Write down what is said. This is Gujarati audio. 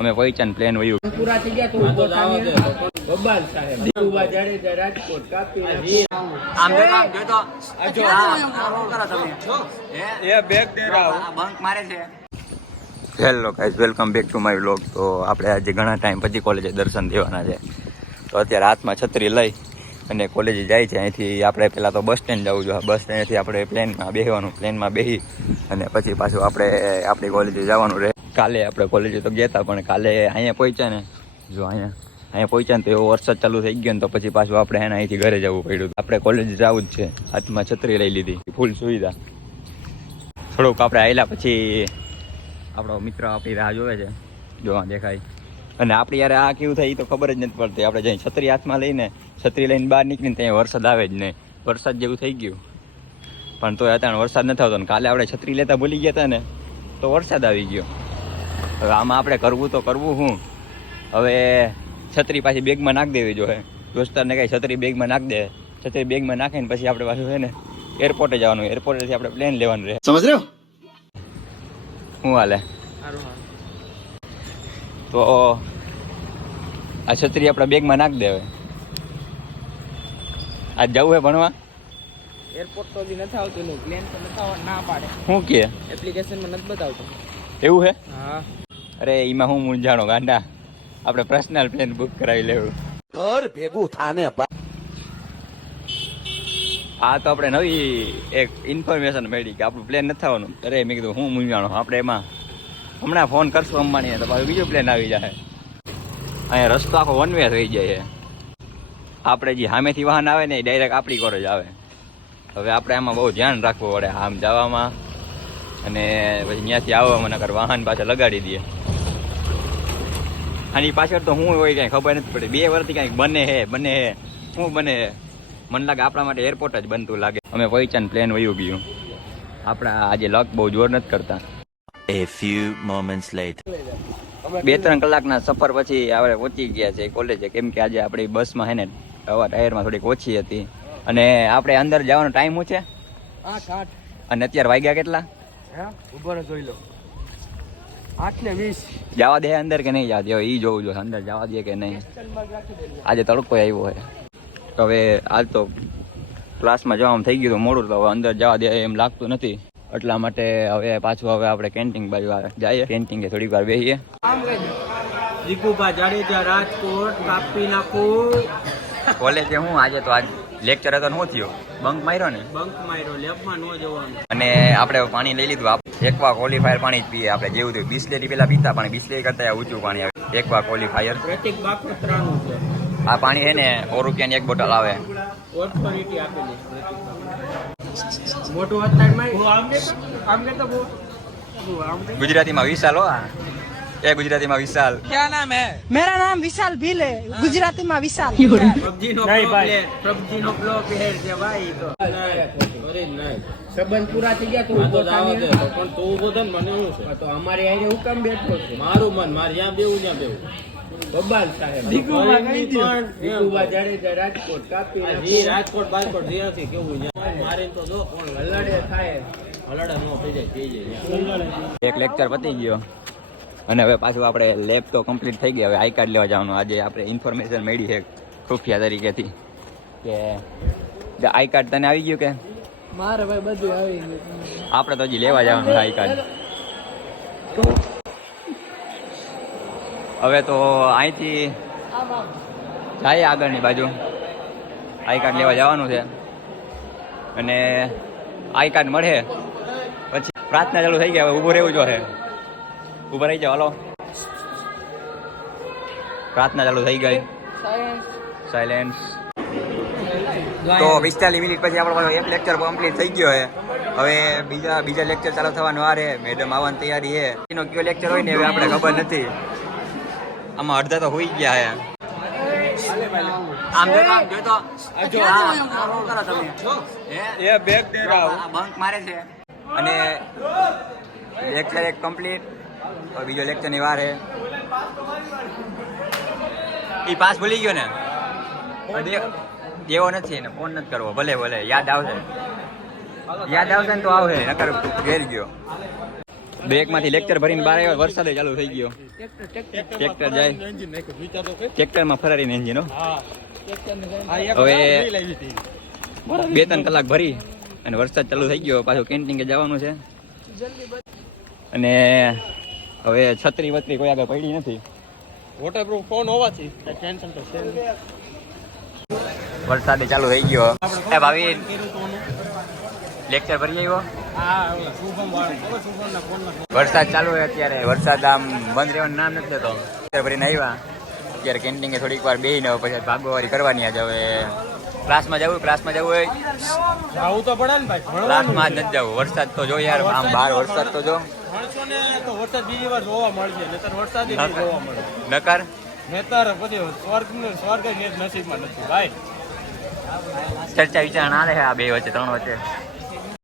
અમે પૈચાન પ્લેન વયું પૂરા થઈ ગયા તો ઊભો થાને. બબાલ સાહેબ. ઊભા જાડેજા રાજકોટ કાપી. આમ જો આમ જો તો. જો. આ શું કરો તમે? એ બેગ બંક મારે છે. Hello guys welcome back to my vlog તો આપણે આજે ઘણા ટાઈમ પછી કોલેજે દર્શન દેવાના છે. તો અત્યારે હાથમાં છત્રી લઈ અને કોલેજે જાય છે. અહીંથી આપણે પહેલાં તો બસ સ્ટેન્ડ જવું જોઈએ બસ સ્ટેન્ડથી આપણે પ્લેનમાં બેસવાનું પ્લેનમાં બેસી અને પછી પાછું આપણે આપણી કોલેજે જવાનું રહે. કાલે આપણે કોલેજે તો ગયા હતા પણ કાલે અહીંયા પહોંચ્યા ને. જો અહીંયા અહીંયા પહોંચ્યા ને તો એવો વરસાદ ચાલુ થઈ ગયો ને તો પછી પાછું આપણે એને અહીંથી ઘરે જવું પડ્યું. આપણે કોલેજ જવું જ છે. હાથમાં છત્રી લઈ લીધી. ફૂલ સુવિધા. થોડુંક આપણે આવેલા પછી આપણો મિત્ર આપણી રાહ જોવે છે. જોવા દેખાય. અને આપણે યાર આ કેવું થાય એ તો ખબર જ નથી પડતી. આપણે જઈ છત્રી હાથમાં લઈને છત્રી લઈને બહાર નીકળીને ત્યાં વરસાદ આવે જ નહીં. વરસાદ જેવું થઈ ગયું. પણ તો અત્યારે વરસાદ નથી આવતો ને કાલે આપણે છત્રી લેતા ભૂલી ગયા હતા ને, તો વરસાદ આવી ગયો. હવે આમાં આપણે કરવું તો કરવું શું હવે છત્રી પાછી બેગમાં નાખી દેવી જોઈએ દોસ્તારને કાંઈ છત્રી બેગમાં નાખી દે. છત્રી બેગમાં નાખીને પછી આપણે પાછું છે ને એરપોર્ટે જવાનું. એરપોર્ટેથી આપણે પ્લેન લેવાનું રહે. સમજ રહ્યો? શું હાલે? તો આ છત્રી આપણા બેગમાં નાખી દે હવે. આ જવું હે ભણવા? એરપોર્ટ તો બી નથી આવતું પ્લેન તો નથી આવવા ના પાડે. શું કે? એપ્લિકેશનમાં નથી બતાવતું. એવું હે? હા. અરે એમાં હું મૂંઝાણો ગાંડા. આપણે પર્સનલ પ્લેન બુક કરાવી લેવું. ઘર ભેગું થાને આ તો આપણે નવી એક ઇન્ફોર્મેશન મળી કે આપણું પ્લેન નથી થવાનું. અરે મેં કીધું હું મૂંઝાણો? આપણે એમાં હમણાં ફોન કરશું અંબાણીને તો પાછું બીજું પ્લેન આવી જાય. અહીંયા રસ્તો આખો વન વે થઈ જાય. આપણે જે સામેથી વાહન આવે ને એ ડાયરેક્ટ આપણી કોર જ આવે. હવે આપણે આમાં બહુ ધ્યાન રાખવું પડે આમ જવામાં. અને પછી ત્યાંથી આવવામાં નકર વાહન પાછા લગાડી દઈએ. આની પાછળ તો હું હોય કાંઈ ખબર નથી પડી બે વર્ષથી કાંઈક બને હે બને હે. શું બને હે? મને લાગે આપણા માટે એરપોર્ટ જ બનતું લાગે. અમે પૈચાન પ્લેન વયું ગયું. આપણા આજે લક બહુ જોર નથી કરતા. A few moments later. બે ત્રણ કલાકના સફર પછી આપણે પહોંચી ગયા છે કોલેજે કેમ કે આજે આપણી બસમાં હે ને હવા ટાયરમાં થોડીક ઓછી હતી. અને આપણે અંદર જવાનો ટાઈમ શું છે? આઠ આઠ. અને અત્યારે વાગ્યા કેટલા? હે? ઊભો જોઈ લો. આઠ ને વીસ. જવા દે અંદર કે નહીં જવા દે? એ જોવું જોઈએ અંદર જવા દે કે નહીં? આજે તડકો આવ્યો હોય તો હવે આજ તો ક્લાસમાં જવાનું થઈ ગયું તો મોડું તો હવે અંદર જવા દે એમ લાગતું નથી. એટલા માટે હવે પાછું હવે આપણે કેન્ટીન બાજુ જઈએ. કેન્ટીન થોડીક વાર બેસીએ દીપુભા જાડેજા રાજકોટ કાપી નાખું કોલેજે હું આજે તો આજ લેક્ચર હતો શું થયું. બંક માર્યો ને? બંક માર્યો લેબમાં ન જવાનું. અને આપણે પાણી લઈ લીધું. એકવા ક્વોલિફાયર પાણી જ પીએ. આપણે જેવું થયું. બિસ્લેરી પેલા પીતા પણ બિસ્લેરી કરતા ઊંચું પાણી આવે. એકવા ક્વોલિફાયર પ્રતિક બાકોત્રાનું છે. આ પાણી છે ને સો રૂપિયાની એક બોટલ આવે. ઓથોરિટી આપેલી મોટું અત્યારમાં ગુજરાતીમાં વિશાલ હો આ. એ ગુજરાતીમાં વિશાલ. ક્યાં નામ હે? મેરા નામ વિશાલ ભીલ. ગુજરાતીમાં વિશાલ. પબજી નો ભાઈ. પબજી નો બ્લો પહેર છે ભાઈ તો. અરે નહીં સંબંધ પૂરા થઈ ગયા તું તો. જાવ દે પણ તું ઊભો થન મને હું છે? તો અમારે આઈને હું કામ બેઠો છું? મારું મન મારે જ્યાં બેવું ત્યાં બેવું. એક લેક્ચર પતી ગયો. અને હવે પાછું આપણે લેબ તો કમ્પ્લીટ થઈ ગઈ. હવે આઈ કાર્ડ લેવા જવાનું. આજે આપણે ઇન્ફોર્મેશન મળી છે ખુફિયા તરીકેથી. કે આઈ કાર્ડ તને આવી ગયું કે? મારે ભાઈ બધું આવી ગયું. આપણે તો હજી લેવા જવાનું આઈ કાર્ડ હવે તો અહીંથી જાય આગળની બાજુ. આઈ કાર્ડ લેવા જવાનું છે. અને આઈ કાર્ડ મળે. પછી પ્રાર્થના ચાલુ થઈ ગયા હવે ઊભું રહેવું જોઈએ. ઊભા રહી જાઓ હાલો. પ્રાર્થના ચાલુ થઈ ગઈ. સાયલેન્સ તો પિસ્તાલીસ મિનિટ પછી આપણો એક લેક્ચર કમ્પ્લીટ થઈ ગયો છે. હવે બીજા બીજા લેક્ચર ચાલુ થવાનું આ રે. મેડમ આવવાની તૈયારી છે. એનો કયો લેક્ચર હોય ને હવે આપણે ખબર નથી. આમાં અડધા તો હોઈ ગયા છે. આમ જો આમ જો તો. જો. આ આ શું કરો તમે? એ બેગ દે બંક મારે છે. અને લેક્ચર એક કમ્પ્લીટ હવે બીજો લેક્ચરની વાર છે ઈ પાસ ભૂલી ગયો ને? દેવો નથી એને ફોન નથી કરવો, ભલે ભલે, યાદ આવશે. યાદ આવશે ને તો આવશે, નકર ઘેર ગયો. બ્રેકમાંથી લેક્ચર ભરીને બહાર આવ્યો, વરસાદ ચાલુ થઈ ગયો. ટ્રેક્ટર જાય. ટ્રેક્ટરમાં ફરારીને એન્જિન હવે બે ત્રણ કલાક ભરી અને વરસાદ ચાલુ થઈ ગયો, પાછું કેન્ટીન જવાનું છે. અને હવે છત્રી વત્રી કોઈ આગળ પડી નથી. વોટરપ્રૂફ ફોન હોવાથી ટેન્શન તો છે વરસાદ ચાલુ થઈ ગયો. એ ભાવી લેક્ચર ભરી આવ્યો? વરસાદ ચાલુ હોય અત્યારે. વરસાદ આમ બંધ રહેવાનું નામ નથી લેતો. લેક્ચર ભરીને આવ્યા. અત્યારે કેન્ટીન થોડીક વાર બેહીને ને પછી ભાગોવારી કરવાની આજે. હવે ક્લાસમાં જવું ક્લાસમાં જવું હોય. જવું તો પડે ને ભાઈ ક્લાસમાં જ નથી જવું. વરસાદ તો જો યાર આમ બહાર વરસાદ તો જો. માણસો ને વરસાદ બીજી વાર જોવા મળશે નતર વરસાદ ય જોવા મળે. નકર? નતર પછી સ્વર્ગ સ્વર્ગ નસીબમાં નથી. ભાઈ. ચર્ચા વિચારણા આ બે વચ્ચે ત્રણ વચ્ચે?